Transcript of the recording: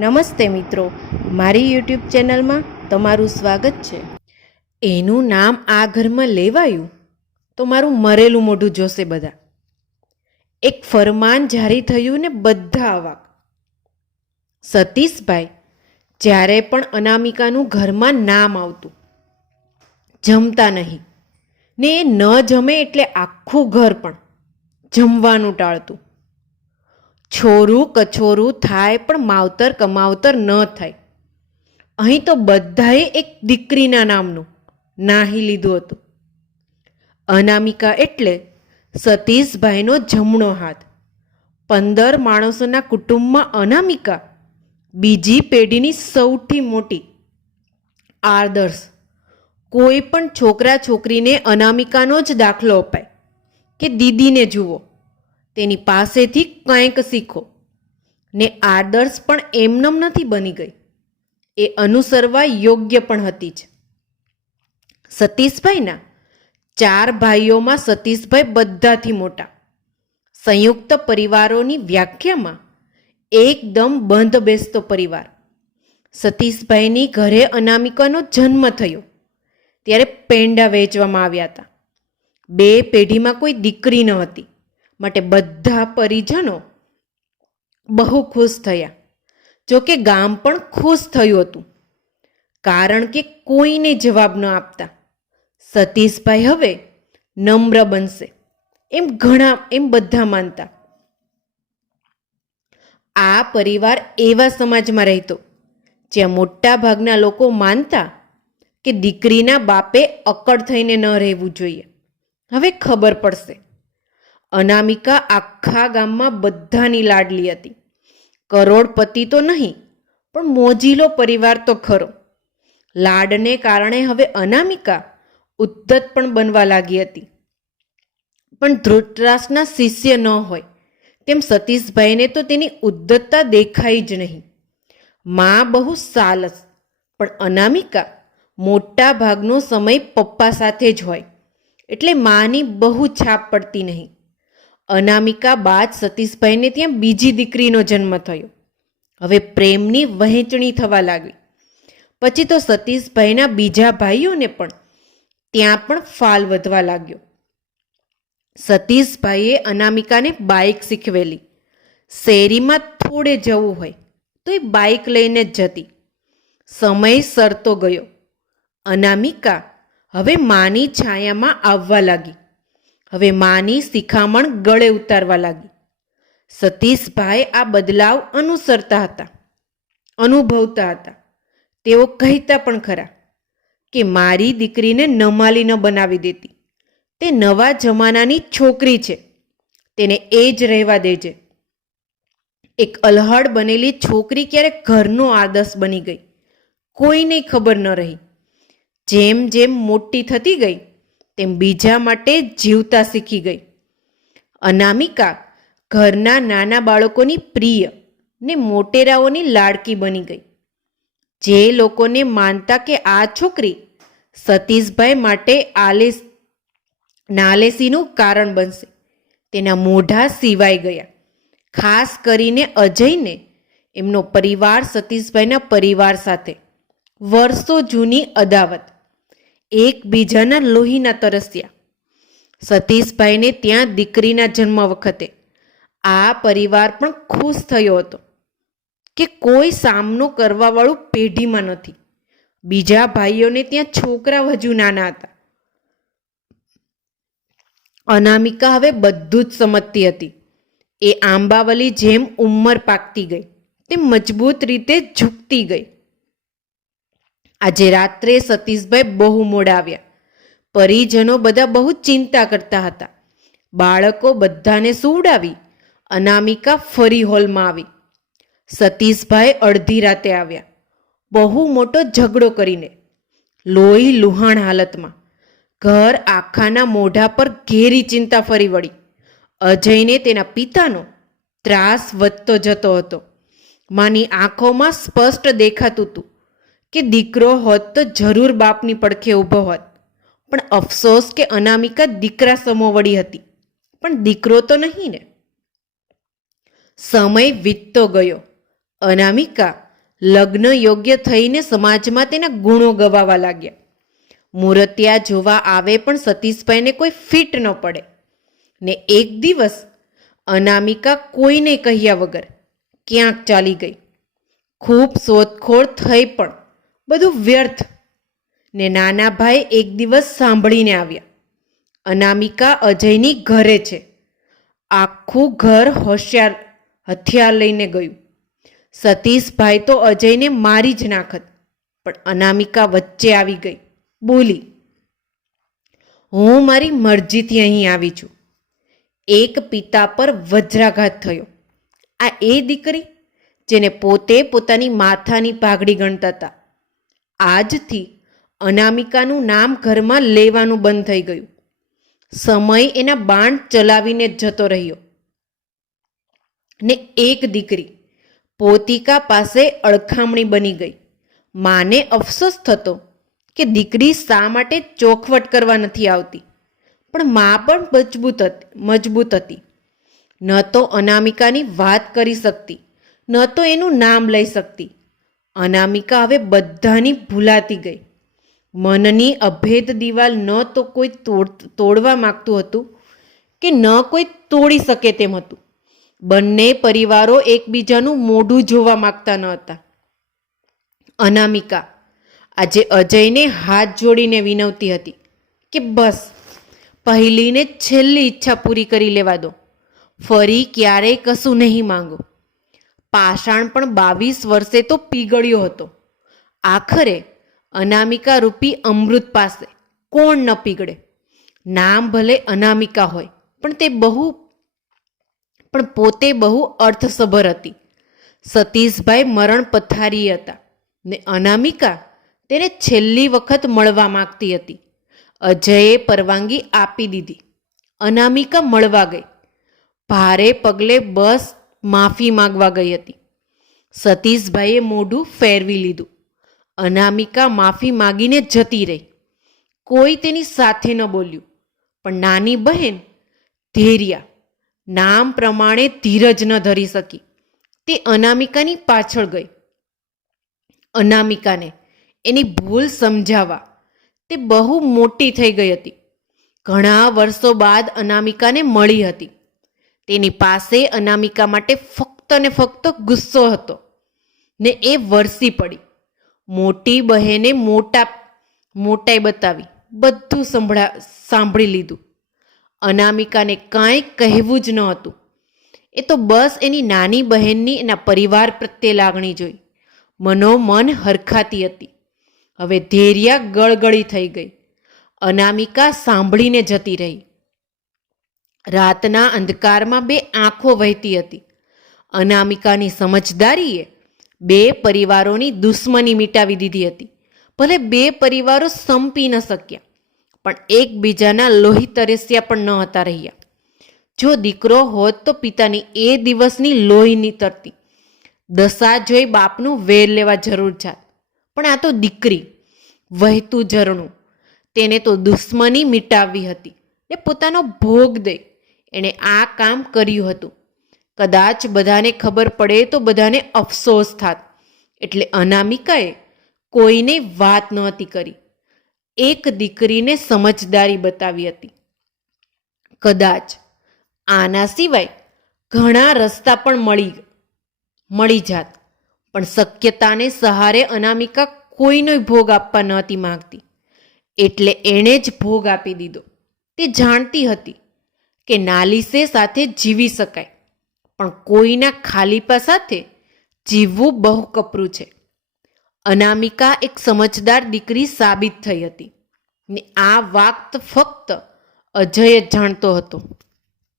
નમસ્તે મિત્રો, મારી યુટ્યુબ ચેનલમાં તમારું સ્વાગત છે. એનું નામ આ ઘરમાં લેવાયું? તો મારું મરેલું મોઢું જોશે બધા. એક ફરમાન જારી થયું ને બધા અવાક. સતીશભાઈ, જ્યારે પણ અનામિકાનું ઘરમાં નામ આવતું, જમતા નહીં. ને એ ન જમે એટલે આખું ઘર પણ જમવાનું ટાળતું. છોરું કછોરું થાય, પણ માવતર કમાવતર ન થાય. અહીં તો બધાએ એક દીકરીના નામનું નાહી લીધું હતું. અનામિકા એટલે સતીશભાઈનો જમણો હાથ. પંદર માણસોના કુટુંબમાં અનામિકા બીજી પેઢીની સૌથી મોટી. આદર્શ. કોઈ પણ છોકરા છોકરીને અનામિકાનો જ દાખલો અપાય. કે દીદીને જુઓ. તેની પાસેથી કંઈક શીખો. ને આદર્શ પણ એમનેમ નથી બની ગઈ. એ અનુસરવા યોગ્ય પણ હતી જ. સતીશભાઈના ચાર ભાઈઓમાં સતીશભાઈ બધાથી મોટા. સંયુક્ત પરિવારોની વ્યાખ્યામાં એકદમ બંધ બેસતો પરિવાર. સતીશભાઈની ઘરે અનામિકાનો જન્મ થયો. ત્યારે પેંડા વેચવામાં આવ્યા હતા. બે પેઢીમાં કોઈ દીકરી ન હતી. માટે બધા પરિજનો બહુ ખુશ થયા. જોકે ગામ પણ ખુશ થયું હતું. કારણ કે કોઈને જવાબ ન આપતા. સતીશભાઈ હવે નમ્ર બનશે. એમ ઘણા, એમ બધા માનતા. આ પરિવાર એવા સમાજમાં રહેતો, જ્યાં મોટા ભાગના લોકો માનતા કે દીકરીના બાપે અકળ થઈને ન રહેવું જોઈએ. હવે ખબર પડશે. અનામિકા આખા ગામમાં બધાની લાડલી હતી. કરોડપતિ તો નહીં, પણ મોજીલો પરિવાર તો ખરો. લાડને કારણે હવે અનામિકા ઉદ્ધત પણ બનવા લાગી હતી. પણ ધૃતરાષ્ટ્રના શિષ્ય ન હોય, તેમ સતીશભાઈને તો તેની ઉદ્ધતતા દેખાઈ જ નહીં. માં બહુ સાલસ, પણ અનામિકા મોટા ભાગનો સમય પપ્પા સાથે જ હોય, એટલે માની બહુ છાપ પડતી નહીં. અનામિકા બાદ સતીશભાઈને ત્યાં બીજી દીકરીનો જન્મ થયો. હવે પ્રેમની વહેંચણી થવા લાગી. પછી તો સતીશભાઈના બીજા ભાઈઓને પણ ત્યાં પણ ફાલ વધવા લાગ્યો. સતીશભાઈએ અનામિકાને બાઇક શીખવેલી. શેરીમાં થોડે જવું હોય તો એ બાઇક લઈને જ જતી. સમય સરતો ગયો. અનામિકા હવે માની છાયામાં આવવા લાગી. હવે માની શિખામણ ગળે ઉતારવા લાગી. સતીશભાઈ આ બદલાવ અનુસરતા હતા, અનુભવતા હતા. તેઓ કહેતા પણ ખરા કે મારી દીકરીને નમાલી ન બનાવી દેતી. તે નવા જમાનાની છોકરી છે, તેને એ જ રહેવા દેજે. એક અલહડ બનેલી છોકરી ક્યારેક ઘરનો આદર્શ બની ગઈ. કોઈને ખબર ન રહી. જેમ જેમ મોટી થતી ગઈ તેમ બીજા માટે જીવતા શીખી ગઈ. અનામિકા ઘરના નાના બાળકોની પ્રિય ને મોટેરાઓની લાડકી બની ગઈ. જે લોકોને માનતા કે આ છોકરી સતીશભાઈ માટે આલેસ, નાલેસીનું કારણ બનશે. તેના મોઢા સિવાય ગયા. ખાસ કરીને અજયને એમનો પરિવાર સતીશભાઈના પરિવાર સાથે. વર્ષો જૂની અદાવત. એકબીજાના લોહીના તરસ્યા. સતીશભાઈને ત્યાં દીકરીના જન્મ વખતે આ પરિવાર પણ ખુશ થયો હતો કે કોઈ સામનો કરવાવાળું પેઢીમાં નથી. બીજા ભાઈઓને ત્યાં છોકરા હજુ નાના હતા. અનામિકા હવે બધું જ સમજતી હતી. એ આંબાવલી જેમ ઉંમર પાકતી ગઈ, તે મજબૂત રીતે ઝૂકતી ગઈ. આજે રાત્રે સતીશભાઈ બહુ મોડા આવ્યા. પરિજનો બધા બહુ ચિંતા કરતા હતા. બાળકો બધાને સુવડાવી, અનામિકા ફરી હોલમાં આવી. સતીશભાઈ અડધી રાતે આવ્યા. બહુ મોટો ઝઘડો કરીને. લોહી લુહાણ હાલતમાં. ઘર આખાના મોઢા પર ઘેરી ચિંતા ફરી વળી. અજયને તેના પિતાનો ત્રાસ વધતો જતો હતો. માની આંખોમાં સ્પષ્ટ દેખાતું હતું. કે દીકરો હોત તો જરૂર બાપની પડખે ઊભો હોત. પણ અફસોસ કે અનામિકા દીકરા સમોવડી હતી. પણ દીકરો તો નહીં ને. સમય વીતતો ગયો. અનામિકા લગ્ન યોગ્ય થઈને સમાજમાં તેના ગુણો ગવાવા લાગ્યા. મૂર્તિયા જોવા આવે પણ સતીશભાઈને કોઈ ફિટ ન પડે. ને એક દિવસ અનામિકા કોઈને કહ્યા વગર ક્યાંક ચાલી ગઈ. ખૂબ શોધખોળ થઈ પણ બધું વ્યર્થ. ને નાના ભાઈ એક દિવસ સાંભળીને આવ્યા. અનામિકા અજયની ઘરે છે. આખું ઘર હોશિયાર, હથિયાર લઈને ગયું. સતીશભાઈ તો અજયને મારી જ નાખત, પણ અનામિકા વચ્ચે આવી ગઈ. બોલી, હું મારી મરજીથી અહીં આવી છું. એક પિતા પર વજ્રાઘાત થયો. આ એ દીકરી, જેને પોતે પોતાની માથાની પાઘડી ગણતા હતા. આજથી અનામિકાનું નામ ઘરમાં લેવાનું બંધ થઈ ગયું. સમય એના બાણ ચલાવીને જતો રહ્યો. ને એક દીકરી પોતિકા પાસે અળખામણી બની ગઈ. માને અફસોસ થતો કે દીકરી શા માટે ચોખવટ કરવા નથી આવતી. પણ મા પણ મજબૂત હતી મજબૂત હતી. ન તો અનામિકાની વાત કરી શકતી, ન તો એનું નામ લઈ શકતી. અનામિકા હવે બધાની ભૂલાતી ગઈ. મનની અભેદ દિવાલ ન તો કોઈ તોડ, તોડવા માગતું હતું કે ન કોઈ તોડી શકે તેમ હતું. બંને પરિવારો એકબીજાનું મોઢું જોવા માગતા ન હતા. અનામિકા આજે અજયને હાથ જોડીને વિનવતી હતી કે બસ, પહેલીને છેલ્લી ઈચ્છા પૂરી કરી લેવા દો. ફરી ક્યારેય કશું નહીં માંગો. પાષાણ પણ બાવીસ વર્ષે તો પીગળ્યો હતો. આખરે અનામિકા રૂપી અમૃત પાસે કોણ ન પીગળે? નામ ભલે અનામિકા હોય, પણ તે બહુ, પણ પોતે બહુ અર્થસભર હતી. સતીશભાઈ મરણ પથારી હતા ને અનામિકા તેને છેલ્લી વખત મળવા માંગતી હતી. અજયે પરવાનગી આપી દીધી. અનામિકા મળવા ગઈ. ભારે પગલે બસ માફી માંગવા ગઈ હતી. સતીશભાઈએ મોઢું ફેરવી લીધું. અનામિકા માફી માગીને જતી રહી. કોઈ તેની સાથે ન બોલ્યું. પણ નાની બહેન ધૈર્યા નામ પ્રમાણે ધીરજ ન ધરી શકી. તે અનામિકાની પાછળ ગઈ. અનામિકાને એની ભૂલ સમજાવવા તે બહુ મોટી થઈ ગઈ હતી. ઘણા વર્ષો બાદ અનામિકાને મળી હતી. તેની પાસે અનામિકા માટે ફક્ત ને ફક્ત ગુસ્સો હતો ને એ વરસી પડી. મોટી બહેને મોટા, મોટાઈ બતાવી, બધું સંભળા, સાંભળી લીધું. અનામિકાને કાંઈ કહેવું જ ન હતું. એ તો બસ એની નાની બહેનની એના પરિવાર પ્રત્યે લાગણી જોઈ. મનોમન હરખાતી હતી. હવે ધૈર્યા ગળગળી થઈ ગઈ. અનામિકા સાંભળીને જતી રહી. રાતના અંધકારમાં બે આંખો વહેતી હતી. અનામિકાની સમજદારીએ બે પરિવારોની દુશ્મની મિટાવી દીધી હતી. ભલે બે પરિવારો સંપી ન શક્યા, પણ એકબીજાના લોહી તરસ્યા પણ ન હતા રહ્યા. જો દીકરો હોત તો પિતાની એ દિવસની લોહીની તરતી. દશા જોઈ બાપનું વેર લેવા જરૂર જાત. પણ આ તો દીકરી, વહેતું ઝરણું, તેને તો દુશ્મની મિટાવી હતી. ને પોતાનો ભોગ દઈ એણે આ કામ કર્યું હતું. કદાચ બધાને ખબર પડે તો બધાને અફસોસ થાત. એટલે અનામિકાએ કોઈને વાત નહોતી કરી. એક દીકરીને સમજદારી બતાવી હતી. કદાચ આના સિવાય ઘણા રસ્તા પણ મળી મળી જાત. પણ શક્યતાને સહારે અનામિકા કોઈનો ભોગ આપવા નહોતી માંગતી. એટલે એણે જ ભોગ આપી દીધો. તે જાણતી હતી કે નાલિસે સાથે જીવી શકાય. પણ કોઈના ખાલીપા સાથે જીવવું બહુ કપરું છે. અનામિકા એક સમજદાર દીકરી સાબિત થઈ હતી ને આ વાત ફક્ત અજય જ જાણતો હતો.